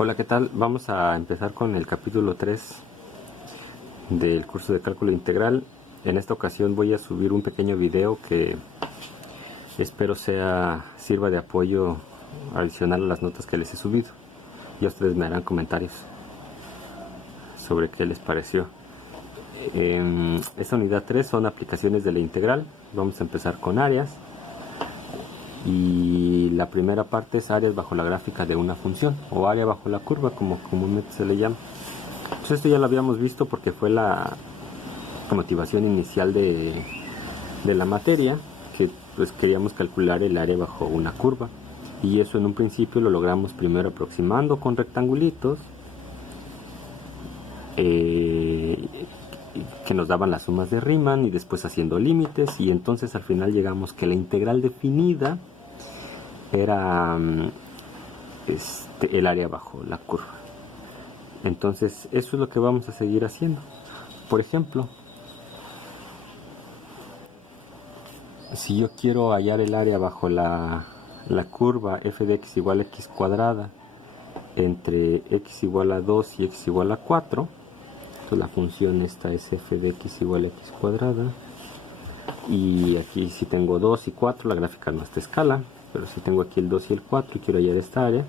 Hola, ¿qué tal? Vamos a empezar con el capítulo 3 del curso de cálculo integral. En esta ocasión voy a subir un pequeño video que espero sirva de apoyo adicional a las notas que les he subido. Y ustedes me harán comentarios sobre qué les pareció. Esta unidad 3 son aplicaciones de la integral. Vamos a empezar con áreas. Y la primera parte es áreas bajo la gráfica de una función, o área bajo la curva, como comúnmente se le llama. Entonces esto ya lo habíamos visto porque fue la motivación inicial de la materia, que pues queríamos calcular el área bajo una curva. Y eso en un principio lo logramos primero aproximando con rectangulitos que nos daban las sumas de Riemann, y después haciendo límites, y entonces al final llegamos que la integral definida era el área bajo la curva. Entonces eso es lo que vamos a seguir haciendo. Por ejemplo, si yo quiero hallar el área bajo la curva f de x igual a x cuadrada entre x igual a 2 y x igual a 4, entonces la función esta es f de x igual a x cuadrada, y aquí si tengo 2 y 4, la gráfica no está a escala, pero si tengo aquí el 2 y el 4 y quiero hallar esta área,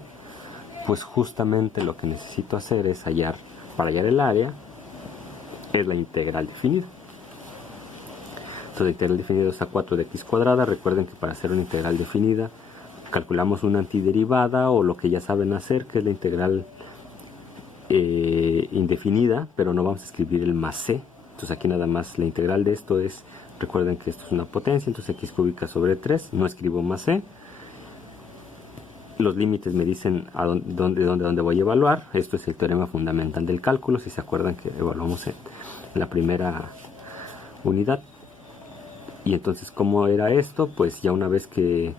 pues justamente lo que necesito hacer es para hallar el área, es la integral definida. Entonces la integral definida es a 4 de x cuadrada. Recuerden que para hacer una integral definida calculamos una antiderivada, o lo que ya saben hacer, que es la integral indefinida, pero no vamos a escribir el más c. Entonces aquí nada más la integral de esto es, recuerden que esto es una potencia, entonces x cúbica sobre 3, no escribo más c. Los límites me dicen a dónde voy a evaluar. Esto es el teorema fundamental del cálculo, si se acuerdan que evaluamos en la primera unidad. Y entonces, ¿cómo era esto? Pues ya una vez que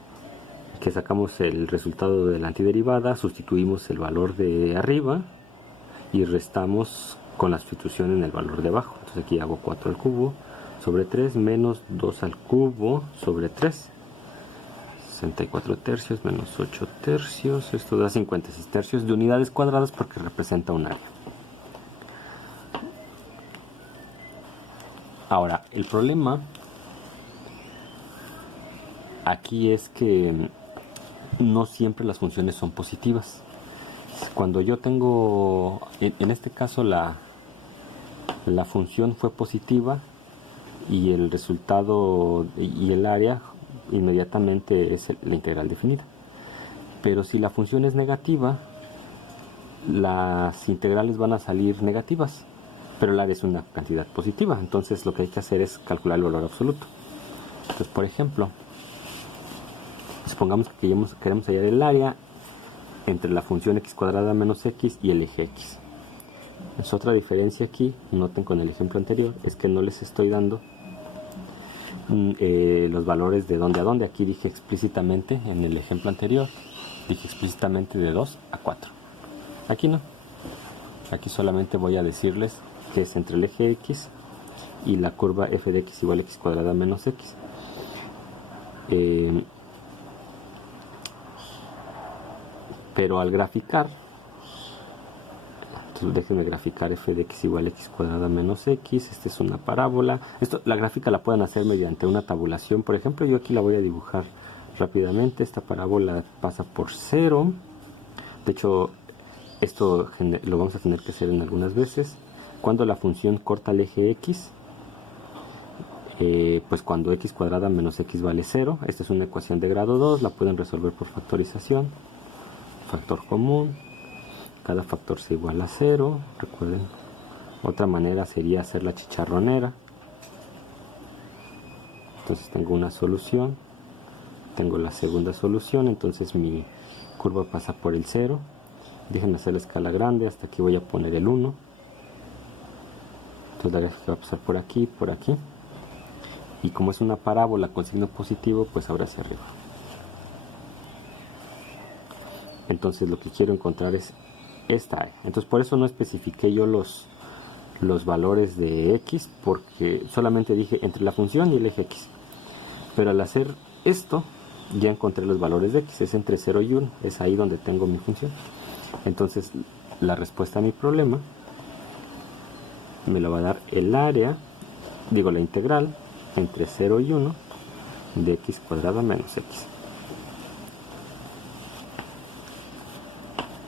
sacamos el resultado de la antiderivada, sustituimos el valor de arriba y restamos con la sustitución en el valor de abajo. Entonces aquí hago 4 al cubo sobre 3 menos 2 al cubo sobre 3. 64 tercios menos 8 tercios. Esto da 56 tercios de unidades cuadradas porque representa un área. Ahora, el problema aquí es que no siempre las funciones son positivas. Cuando yo tengo, en este caso la función fue positiva y el resultado y el área inmediatamente es la integral definida. Pero si la función es negativa, las integrales van a salir negativas, pero el área es una cantidad positiva. Entonces lo que hay que hacer es calcular el valor absoluto. Entonces, por ejemplo, supongamos que queremos hallar el área entre la función x cuadrada menos x y el eje x. Es otra diferencia aquí, noten con el ejemplo anterior, es que no les estoy dando los valores de dónde a dónde. Aquí dije explícitamente, en el ejemplo anterior, dije explícitamente de 2 a 4. Aquí no. Aquí solamente voy a decirles que es entre el eje x y la curva f de x igual a x cuadrada menos x. Pero al graficar, déjenme graficar f de x igual a x cuadrada menos x. Esta es una parábola. La gráfica la pueden hacer mediante una tabulación. Por ejemplo, yo aquí la voy a dibujar rápidamente. Esta parábola pasa por 0. De hecho, esto lo vamos a tener que hacer en algunas veces. Cuando la función corta el eje x, pues cuando x cuadrada menos x vale 0. Esta es una ecuación de grado 2. La pueden resolver por factorización. Factor común. Cada factor se iguala a 0, recuerden. Otra manera sería hacer la chicharronera. Entonces tengo una solución, tengo la segunda solución, entonces mi curva pasa por el 0. Déjenme hacer la escala grande, hasta aquí voy a poner el 1. Entonces la gráfica va a pasar por aquí, y como es una parábola con signo positivo, pues ahora hacia arriba. Entonces lo que quiero encontrar es esta área. Entonces por eso no especifiqué yo los valores de x, porque solamente dije entre la función y el eje x. Pero al hacer esto ya encontré los valores de x, es entre 0 y 1, es ahí donde tengo mi función. Entonces la respuesta a mi problema me lo va a dar el área, digo la integral entre 0 y 1 de x cuadrada menos x.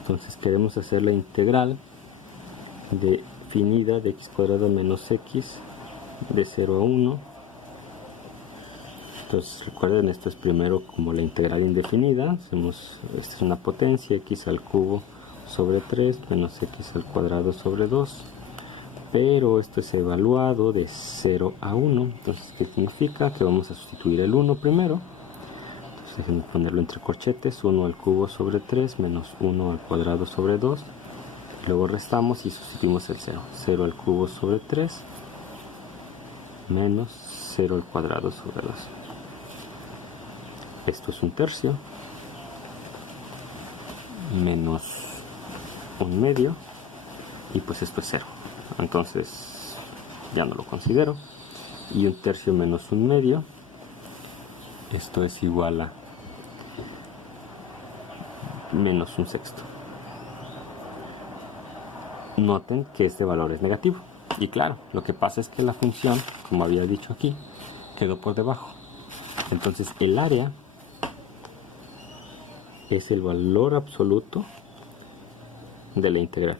Entonces queremos hacer la integral definida de x cuadrada menos x de 0 a 1. Entonces recuerden, esto es primero como la integral indefinida. Hacemos, esta es una potencia, x al cubo sobre 3 menos x al cuadrado sobre 2. Pero esto es evaluado de 0 a 1. Entonces, ¿qué significa? Que vamos a sustituir el 1 primero. Entonces déjenme ponerlo entre corchetes. 1 al cubo sobre 3 menos 1 al cuadrado sobre 2. Luego restamos y sustituimos el 0. 0 al cubo sobre 3 menos 0 al cuadrado sobre 2. Esto es un tercio menos un medio, y pues esto es 0. Entonces ya no lo considero. Y un tercio menos un medio, esto es igual a menos un sexto. Noten que este valor es negativo. Y claro, lo que pasa es que la función, como había dicho aquí, quedó por debajo. Entonces el área es el valor absoluto de la integral.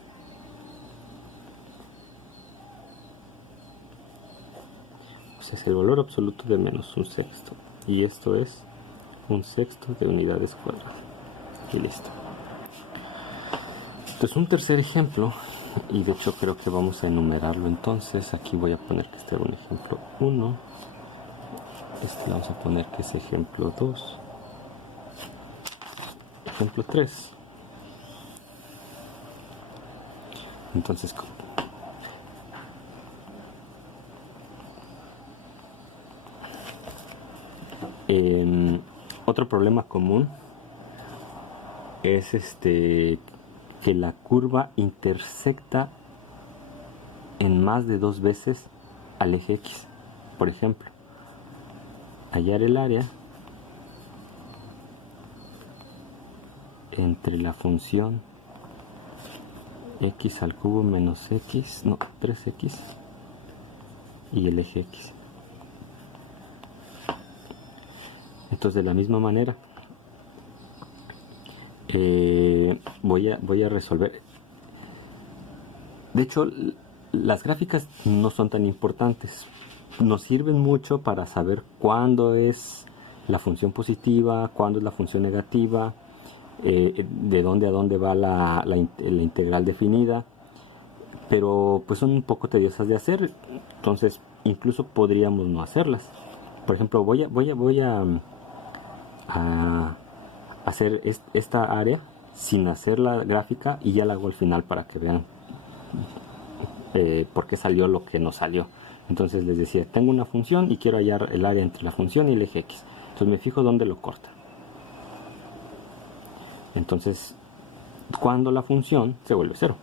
O sea, es el valor absoluto de menos un sexto. Y esto es un sexto de unidades cuadradas. Y listo. Entonces un tercer ejemplo, y de hecho creo que vamos a enumerarlo entonces. Aquí voy a poner que este era un ejemplo 1. Este vamos a poner que es ejemplo 2. Ejemplo 3. Entonces, otro problema común es que la curva intersecta en más de 2 veces al eje X. Por ejemplo, hallar el área entre la función x al cubo menos x, no, 3x y el eje X. Entonces de la misma manera voy a resolver. De hecho, las gráficas no son tan importantes. Nos sirven mucho para saber cuándo es la función positiva, cuándo es la función negativa, de dónde a dónde va la integral definida, pero pues son un poco tediosas de hacer. Entonces incluso podríamos no hacerlas. Por ejemplo, voy a hacer esta área sin hacer la gráfica y ya la hago al final para que vean por qué salió lo que no salió. Entonces les decía, tengo una función y quiero hallar el área entre la función y el eje X. Entonces me fijo dónde lo corta. Entonces, cuando la función se vuelve 0.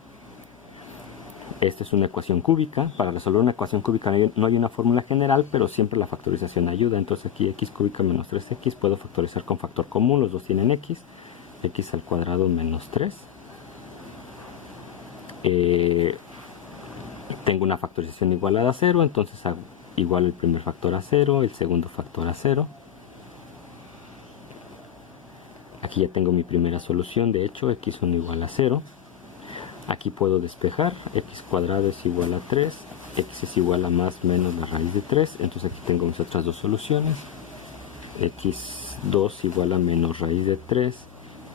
Esta es una ecuación cúbica. Para resolver una ecuación cúbica no hay una fórmula general, pero siempre la factorización ayuda. Entonces aquí x cúbica menos 3x puedo factorizar con factor común. Los dos tienen x. X al cuadrado menos 3. Tengo una factorización igualada a 0, entonces hago igual el primer factor a 0, el segundo factor a 0. Aquí ya tengo mi primera solución, de hecho, x1 igual a 0. Aquí puedo despejar, x cuadrado es igual a 3, x es igual a más menos la raíz de 3, entonces aquí tengo mis otras dos soluciones. x2 igual a menos raíz de 3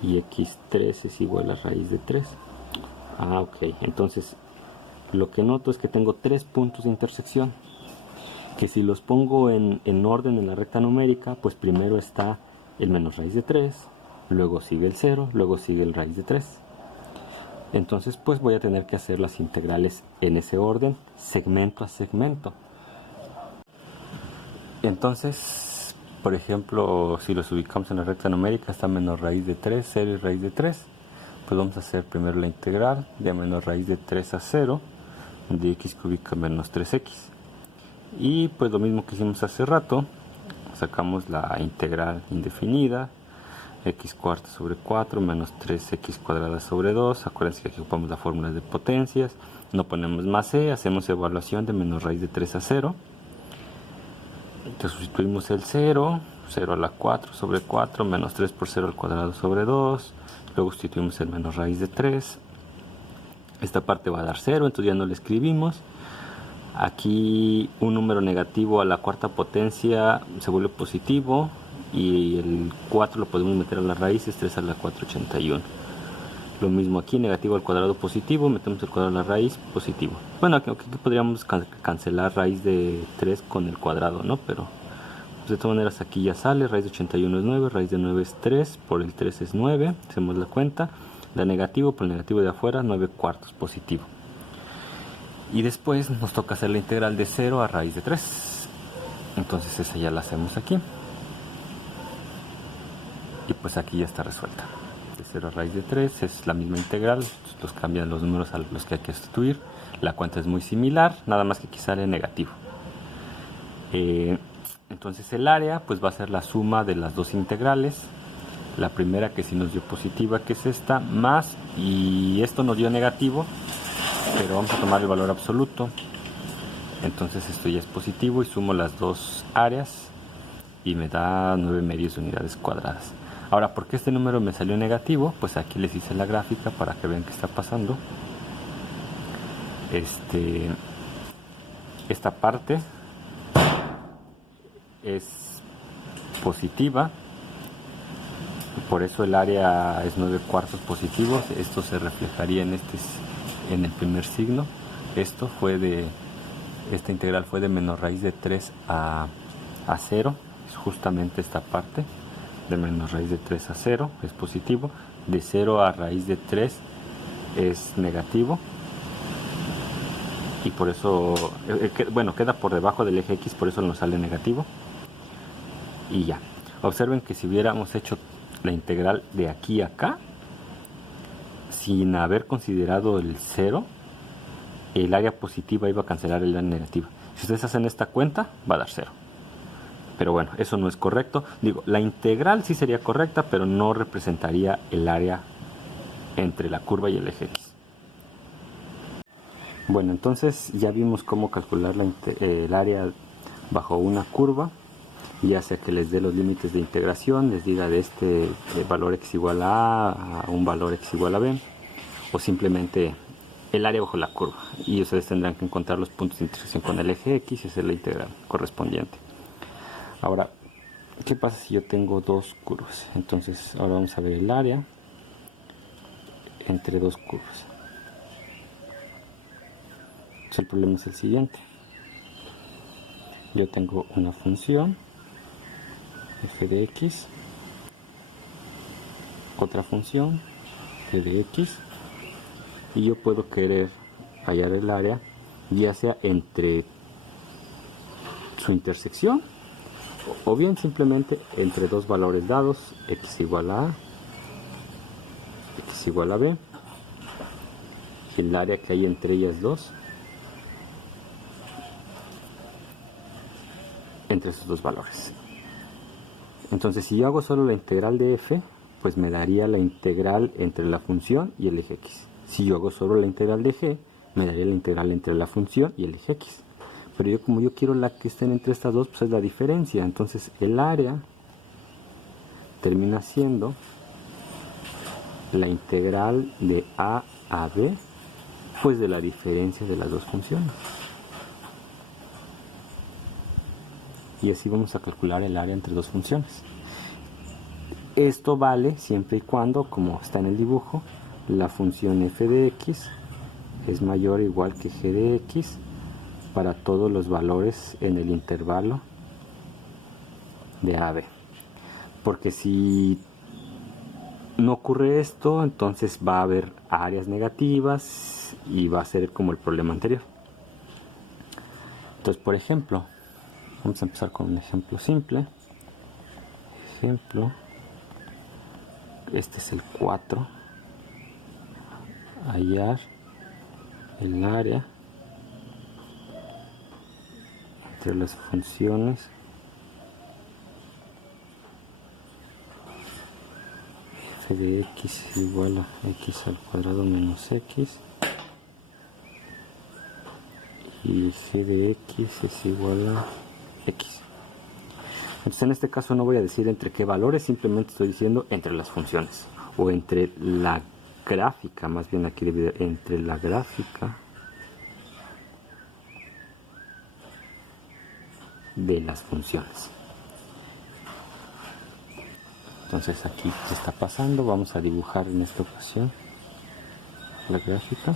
y x3 es igual a raíz de 3. Ok, entonces lo que noto es que tengo 3 puntos de intersección, que si los pongo en orden en la recta numérica, pues primero está el menos raíz de 3, luego sigue el 0, luego sigue el raíz de 3. Entonces pues voy a tener que hacer las integrales en ese orden, segmento a segmento. Entonces, por ejemplo, si los ubicamos en la recta numérica, está menos raíz de 3, 0 y raíz de 3. Pues vamos a hacer primero la integral de menos raíz de 3 a 0 de x cúbica menos 3x. Y pues lo mismo que hicimos hace rato, sacamos la integral indefinida. x cuarta sobre 4 menos 3x cuadrada sobre 2. Acuérdense que aquí ocupamos la fórmula de potencias. No ponemos más e, hacemos evaluación de menos raíz de 3 a 0. Entonces sustituimos el 0, 0 a la 4 sobre 4, menos 3 por 0 al cuadrado sobre 2. Luego sustituimos el menos raíz de 3. Esta parte va a dar 0, entonces ya no le escribimos. Aquí un número negativo a la cuarta potencia se vuelve positivo. Y el 4 lo podemos meter a las raíces, 3 a la 4, 81. Lo mismo aquí, negativo al cuadrado positivo, metemos el cuadrado a la raíz, positivo. Bueno, aquí podríamos cancelar raíz de 3 con el cuadrado, ¿no? Pero pues, de todas maneras aquí ya sale, raíz de 81 es 9, raíz de 9 es 3, por el 3 es 9, hacemos la cuenta. La negativo por el negativo de afuera, 9 cuartos, positivo. Y después nos toca hacer la integral de 0 a raíz de 3. Entonces esa ya la hacemos aquí. Y pues aquí ya está resuelta. De 0 a raíz de 3 es la misma integral, los cambian los números a los que hay que sustituir. La cuenta es muy similar, nada más que aquí sale negativo. Entonces el área pues va a ser la suma de las dos integrales. La primera que sí nos dio positiva, que es esta, más, y esto nos dio negativo, pero vamos a tomar el valor absoluto. Entonces esto ya es positivo y sumo las dos áreas y me da 9 medios de unidades cuadradas. Ahora, ¿por qué este número me salió negativo? Pues aquí les hice la gráfica para que vean qué está pasando. Esta parte es positiva, por eso el área es 9 cuartos positivos. Esto se reflejaría en el primer signo. Esta integral fue de menos raíz de 3 a 0, es justamente esta parte. De menos raíz de 3 a 0 es positivo, de 0 a raíz de 3 es negativo, y por eso, bueno, queda por debajo del eje X, por eso nos sale negativo. Y ya, observen que si hubiéramos hecho la integral de aquí a acá, sin haber considerado el 0, el área positiva iba a cancelar el área negativa. Si ustedes hacen esta cuenta, va a dar 0. Pero bueno, eso no es correcto. Digo, la integral sí sería correcta, pero no representaría el área entre la curva y el eje X. Bueno, entonces ya vimos cómo calcular el área bajo una curva, ya sea que les dé los límites de integración, les diga de este valor x igual a un valor x igual a b, o simplemente el área bajo la curva. Y ustedes tendrán que encontrar los puntos de intersección con el eje X y hacer la integral correspondiente. Ahora, ¿qué pasa si yo tengo dos curvas? Entonces, ahora vamos a ver el área entre dos curvas. Entonces, el problema es el siguiente. Yo tengo una función f de x, otra función f de x, y yo puedo querer hallar el área ya sea entre su intersección o bien simplemente entre dos valores dados, x igual a x igual a b, y el área que hay entre ellas dos, entre esos dos valores. Entonces, si yo hago solo la integral de f, pues me daría la integral entre la función y el eje x. Si yo hago solo la integral de g, me daría la integral entre la función y el eje x. Pero como yo quiero la que estén entre estas dos, pues es la diferencia. Entonces el área termina siendo la integral de a b, pues de la diferencia de las dos funciones. Y así vamos a calcular el área entre dos funciones. Esto vale siempre y cuando, como está en el dibujo, la función f de x es mayor o igual que g de x para todos los valores en el intervalo de a b. Porque si no ocurre esto, entonces va a haber áreas negativas y va a ser como el problema anterior. Entonces, por ejemplo, vamos a empezar con un ejemplo simple. Este es el 4. Hallar el área entre las funciones f de x igual a x al cuadrado menos x, y g de x es igual a x. Entonces en este caso no voy a decir entre qué valores, simplemente estoy diciendo entre las funciones, o entre la gráfica, más bien aquí entre la gráfica de las funciones. Entonces aquí ¿qué está pasando? Vamos a dibujar en esta ocasión la gráfica.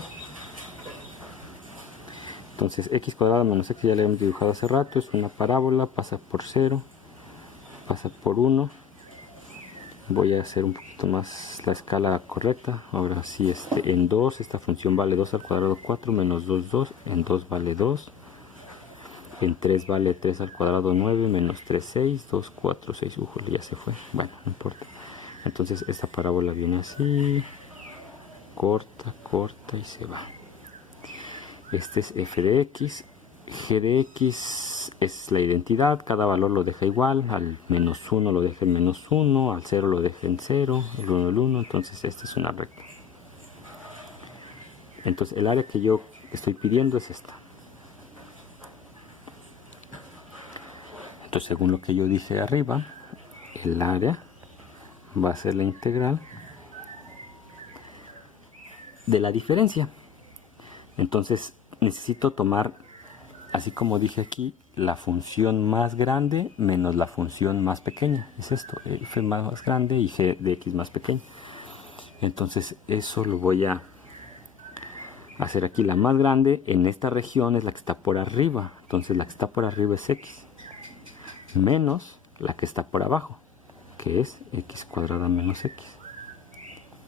Entonces x cuadrado menos x ya le hemos dibujado hace rato, es una parábola, pasa por 0, pasa por 1. Voy a hacer un poquito más la escala correcta. Ahora sí, en 2, esta función vale 2 al cuadrado 4 menos 2, 2. En 2 vale 2. En 3 vale 3 al cuadrado 9 menos 3, 6. 2, 4, 6. Ya se fue. Bueno, no importa. Entonces esta parábola viene así. Corta, corta y se va. Este es f de x. G de x es la identidad, cada valor lo deja igual, al menos 1 lo deja en menos 1, al 0 lo deja en 0, el 1 el 1, entonces esta es una recta. Entonces el área que yo estoy pidiendo es esta. Entonces según lo que yo dije arriba, el área va a ser la integral de la diferencia. Entonces necesito tomar, así como dije aquí, la función más grande menos la función más pequeña. Es esto, f más grande y g de x más pequeño. Entonces eso lo voy a hacer aquí. La más grande en esta región es la que está por arriba. Entonces la que está por arriba es x. Menos la que está por abajo, que es x cuadrada menos x.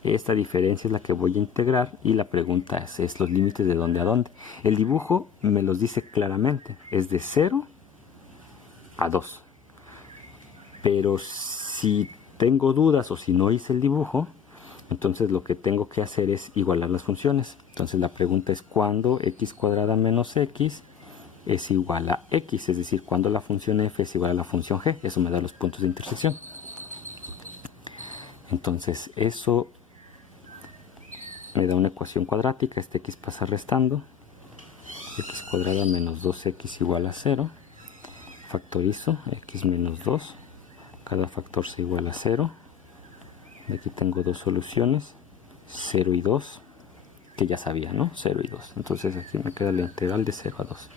Esta diferencia es la que voy a integrar y la pregunta es los límites de dónde a dónde. El dibujo me los dice claramente, es de 0 a 2. Pero si tengo dudas o si no hice el dibujo, entonces lo que tengo que hacer es igualar las funciones. Entonces la pregunta es cuándo x cuadrada menos x es igual a x, es decir, cuándo la función f es igual a la función g. Eso me da los puntos de intersección. Entonces eso me da una ecuación cuadrática, este x pasa restando, x cuadrada menos 2x igual a 0, factorizo x menos 2, cada factor se iguala a 0, de aquí tengo dos soluciones, 0 y 2, que ya sabía, ¿no? 0 y 2, entonces aquí me queda la integral de 0 a 2.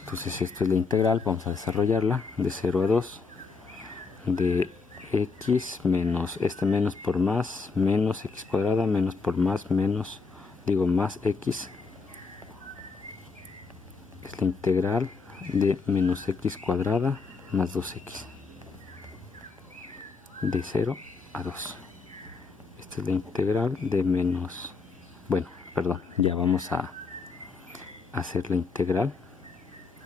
Entonces esto es la integral, vamos a desarrollarla, de 0 a 2, de x menos, menos por más, menos x cuadrada, menos por más, menos, más x, es la integral de menos x cuadrada más 2x, de 0 a 2. Esta es la integral de menos, ya vamos a hacer la integral.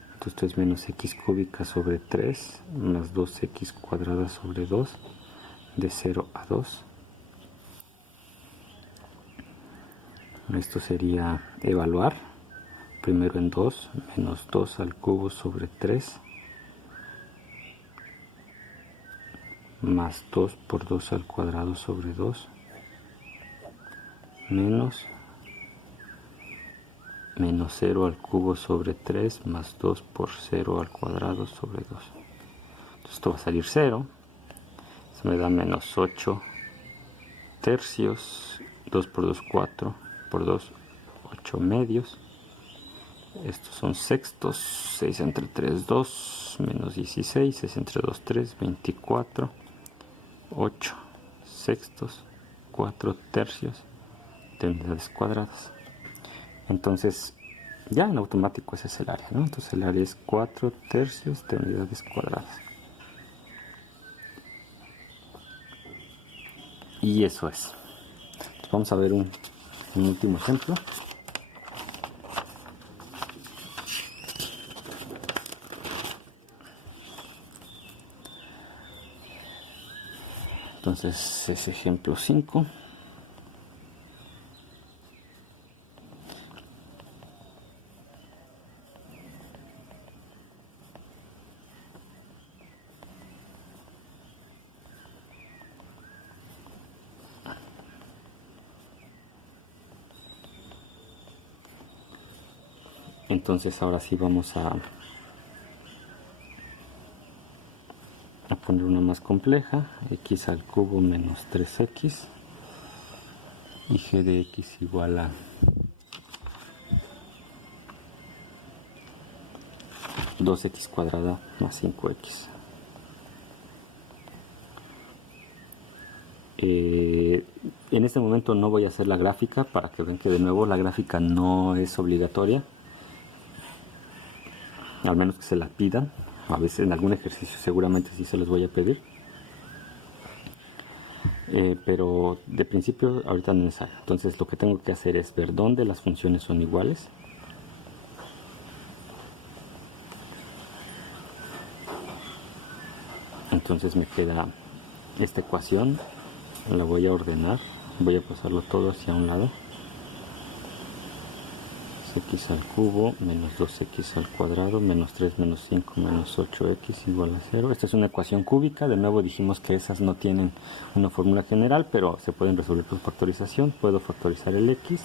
Entonces esto es menos x cúbica sobre 3 más 2x cuadrada sobre 2 de 0 a 2. Esto sería evaluar. Primero en 2, menos 2 al cubo sobre 3 más 2 por 2 al cuadrado sobre 2 menos 0 al cubo sobre 3 más 2 por 0 al cuadrado sobre 2. Entonces esto va a salir 0. Eso me da menos 8 tercios. 2 por 2, 4 por 2, 8 medios. Estos son sextos. 6 entre 3, 2. Menos 16. 6 entre 2, 3. 24. 8 sextos. 4 tercios de unidades cuadradas. Entonces ya en automático ese es el área, ¿no? Entonces el área es 4 tercios de unidades cuadradas. Y eso es. Entonces vamos a ver un último ejemplo. Entonces es ejemplo 5. Entonces ahora sí vamos a poner una más compleja. X al cubo menos 3x y g de x igual a 2x cuadrada más 5x. En este momento no voy a hacer la gráfica para que vean que de nuevo la gráfica no es obligatoria, al menos que se la pidan. A veces en algún ejercicio seguramente sí se los voy a pedir, pero de principio ahorita no es necesario. Entonces lo que tengo que hacer es ver dónde las funciones son iguales. Entonces me queda esta ecuación, la voy a ordenar, voy a pasarlo todo hacia un lado. X al cubo menos 2x al cuadrado menos 3 menos 5 menos 8x igual a 0. Esta es una ecuación cúbica. De nuevo dijimos que esas no tienen una fórmula general, pero se pueden resolver por factorización. Puedo factorizar el x.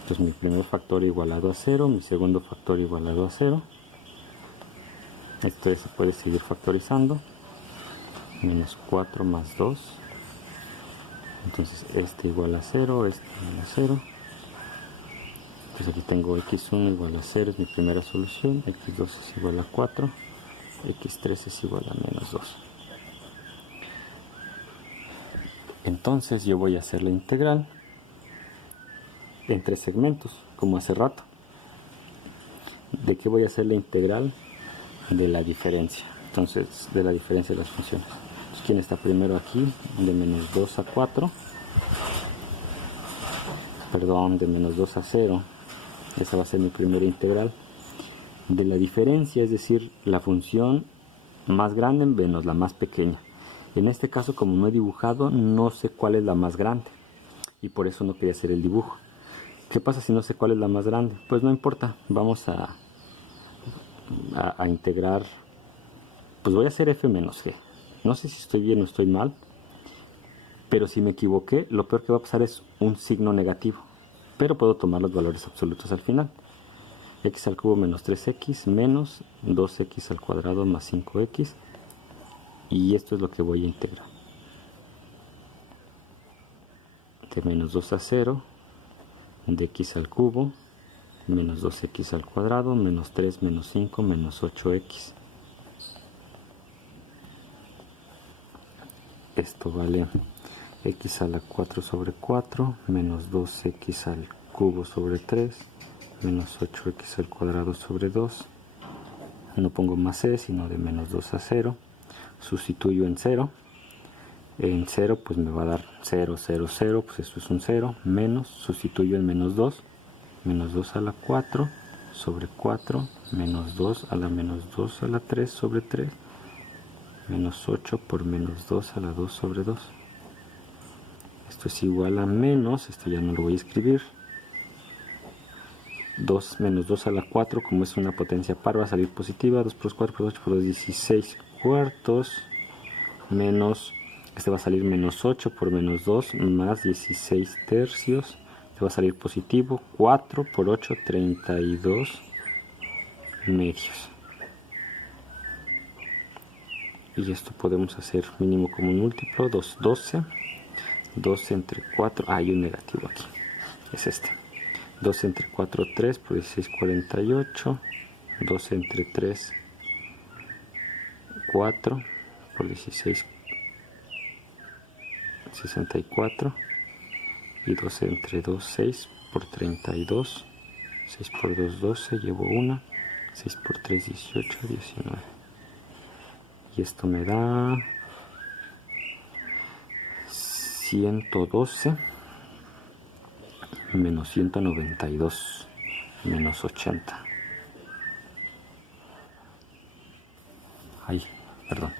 Entonces mi primer factor igualado a 0, mi segundo factor igualado a 0. Esto se puede seguir factorizando. Menos 4 más 2. Entonces este igual a 0, este igual a 0. Entonces aquí tengo x1 igual a 0, es mi primera solución. x2 es igual a 4. x3 es igual a menos 2. Entonces yo voy a hacer la integral en 3 segmentos, como hace rato. ¿De qué voy a hacer la integral? De la diferencia. Entonces, de la diferencia de las funciones. Entonces, ¿quién está primero aquí? De menos 2 a 4. Perdón, de menos 2 a 0. Esa va a ser mi primera integral. De la diferencia, es decir, la función más grande menos la más pequeña. En este caso, como no he dibujado, no sé cuál es la más grande. Y por eso no quería hacer el dibujo. ¿Qué pasa si no sé cuál es la más grande? Pues no importa. Vamos a integrar. Pues voy a hacer f menos g. No sé si estoy bien o estoy mal. Pero si me equivoqué, lo peor que va a pasar es un signo negativo. Pero puedo tomar los valores absolutos al final. X al cubo menos 3x menos 2x al cuadrado más 5x. Y esto es lo que voy a integrar. De menos 2 a 0, de x al cubo, menos 2x al cuadrado, menos 3, menos 5, menos 8x. Esto vale x a la 4 sobre 4, menos 2x al cubo sobre 3, menos 8x al cuadrado sobre 2. No pongo más c, sino de menos 2 a 0. Sustituyo en 0. En 0 pues me va a dar 0, 0, 0, pues esto es un 0, menos, sustituyo en menos 2 a la 4 sobre 4, menos 2 a la menos 2 a la 3 sobre 3, menos 8 por menos 2 a la 2 sobre 2. Esto es igual a menos, esto ya no lo voy a escribir, 2 menos 2 a la 4, como es una potencia par, va a salir positiva, 2 por 2, 4 por 8 por 2, 16 cuartos, menos, este va a salir menos 8 por menos 2, más 16 tercios, este va a salir positivo, 4 por 8, 32 medios. Y esto podemos hacer mínimo común múltiplo, 2, 12, 12 entre 4, hay un negativo aquí, es este. 12 entre 4, 3 por 16, 48, 12 entre 3, 4 por 16, 64, y 12 entre 2, 6 por 32, 6 por 2, 12, llevo 1, 6 por 3, 18, 19. Y esto me da 112 menos 192 menos 80. Ay, perdón.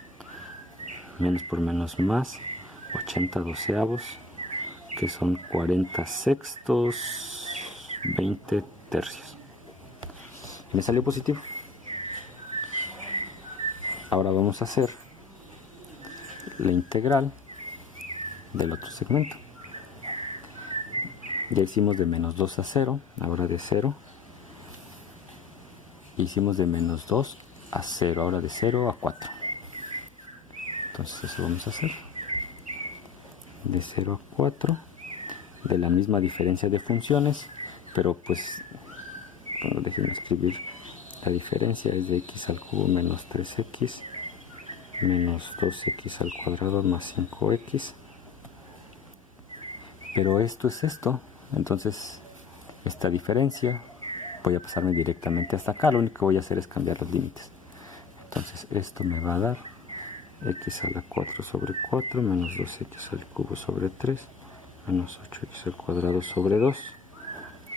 Menos por menos más, 80 doceavos, que son 40 sextos, 20 tercios. Me salió positivo. Ahora vamos a hacer la integral del otro segmento. Ya hicimos de menos 2 a 0, ahora de 0. Hicimos de menos 2 a 0, ahora de 0 a 4. Entonces eso vamos a hacer. De 0 a 4, de la misma diferencia de funciones, pero pues, bueno, déjenme escribir. La diferencia es de x al cubo menos 3x menos 2x al cuadrado más 5x. Pero esto es esto. Entonces, esta diferencia, voy a pasarme directamente hasta acá. Lo único que voy a hacer es cambiar los límites. Entonces, esto me va a dar x a la 4 sobre 4 menos 2x al cubo sobre 3 menos 8x al cuadrado sobre 2.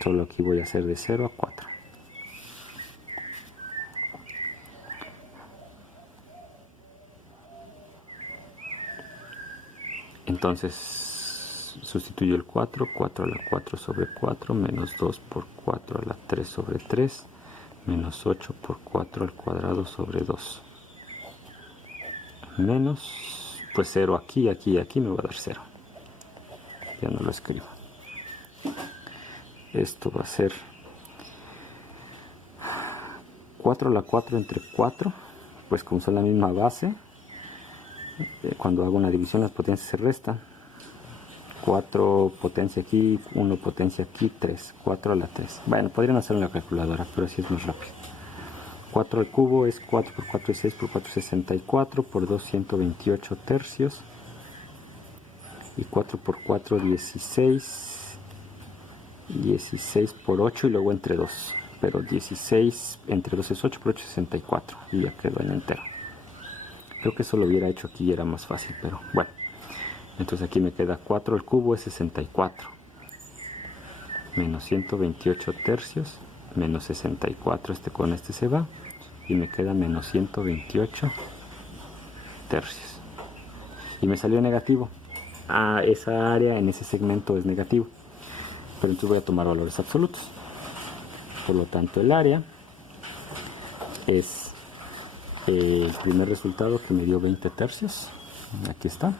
Solo aquí voy a hacer de 0 a 4. Entonces sustituyo el 4, 4 a la 4 sobre 4, menos 2 por 4 a la 3 sobre 3, menos 8 por 4 al cuadrado sobre 2. Menos, pues 0 aquí, aquí y aquí me va a dar 0. Ya no lo escribo. Esto va a ser 4 a la 4 entre 4, pues como son la misma base, cuando hago una división las potencias se restan. 4 potencia aquí, 1 potencia aquí, 3, 4 a la 3. Bueno, podrían hacerlo en la calculadora, pero así es más rápido. 4 al cubo es 4 por 4 es 6 por 4 es 64, por 2 128 tercios. Y 4 por 4 16, 16 por 8 y luego entre 2. Pero 16 entre 2 es 8 por 8 es 64 y ya quedó en entero. Creo que eso lo hubiera hecho aquí y era más fácil, pero bueno. Entonces aquí me queda 4 al cubo es 64. Menos 128 tercios, menos 64. Este con este se va. Y me queda menos 128 tercios. Y me salió negativo. Ah, esa área en ese segmento es negativo. Pero entonces voy a tomar valores absolutos. Por lo tanto, el área es el primer resultado que me dio 20 tercios. Aquí está.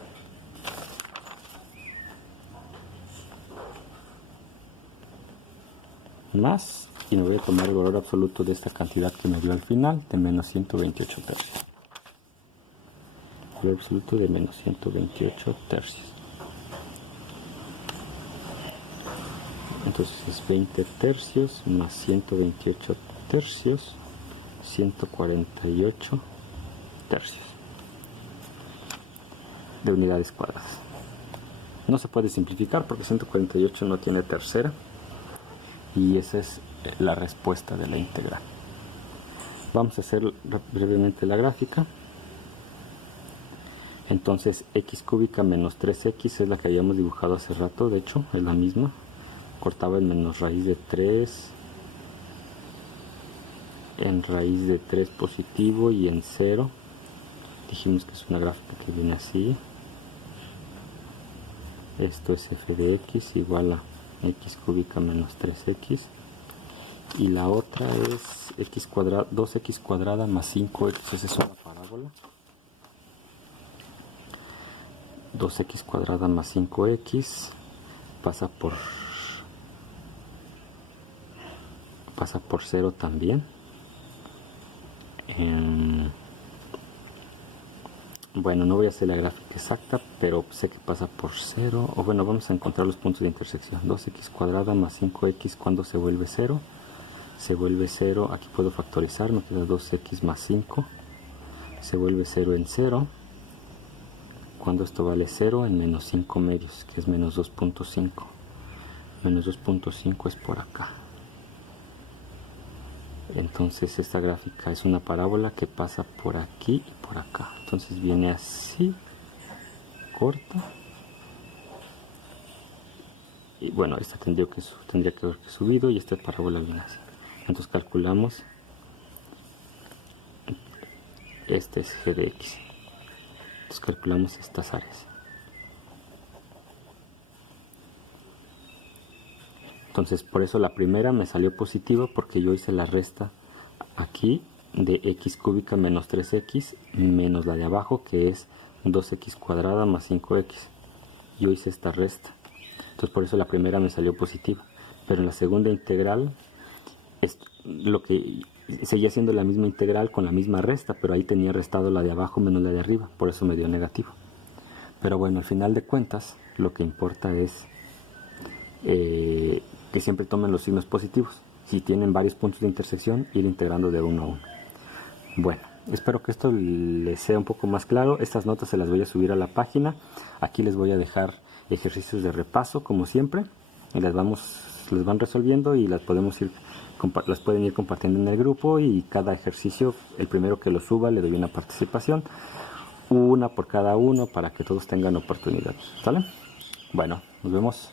Más, y me voy a tomar el valor absoluto de esta cantidad que me dio al final, de menos 128 tercios. El valor absoluto de menos 128 tercios. Entonces es 20 tercios más 128 tercios, 148 tercios de unidades cuadradas. No se puede simplificar porque 148 no tiene tercera. Y esa es la respuesta de la integral. Vamos a hacer brevemente la gráfica. Entonces x cúbica menos 3x es la que habíamos dibujado hace rato, de hecho es la misma. Cortaba en menos raíz de 3, en raíz de 3 positivo y en 0. Dijimos que es una gráfica que viene así. Esto es f de x igual a x cúbica menos 3x. Y la otra es x cuadrada, 2x cuadrada más 5x. Esa es una parábola. 2x cuadrada más 5x pasa por 0 también. Bueno, no voy a hacer la gráfica exacta, pero sé que pasa por 0. O bueno, vamos a encontrar los puntos de intersección. 2x cuadrada más 5x, ¿cuándo se vuelve 0? Se vuelve 0, aquí puedo factorizar, me queda 2x más 5. Se vuelve 0 en 0. Cuando esto vale 0, en menos 5 medios, que es menos 2.5. Menos 2.5 es por acá. Entonces esta gráfica es una parábola que pasa por aquí y por acá. Entonces viene así, corta. Y bueno, esta tendría que haber subido y esta parábola viene así. Entonces calculamos, este es g de x. Entonces calculamos estas áreas. Entonces por eso la primera me salió positiva porque yo hice la resta aquí de x cúbica menos 3x menos la de abajo que es 2x cuadrada más 5x. Yo hice esta resta. Entonces por eso la primera me salió positiva. Pero en la segunda integral, lo que seguía siendo la misma integral con la misma resta, pero ahí tenía restado la de abajo menos la de arriba, por eso me dio negativo. Pero bueno, al final de cuentas, lo que importa es que siempre tomen los signos positivos. Si tienen varios puntos de intersección, ir integrando de uno a uno. Bueno, espero que esto les sea un poco más claro. Estas notas se las voy a subir a la página. Aquí les voy a dejar ejercicios de repaso, como siempre. Y las van resolviendo y las pueden ir compartiendo en el grupo. Y cada ejercicio, el primero que lo suba, le doy una participación. Una por cada uno para que todos tengan oportunidad. ¿Sale? Bueno, nos vemos.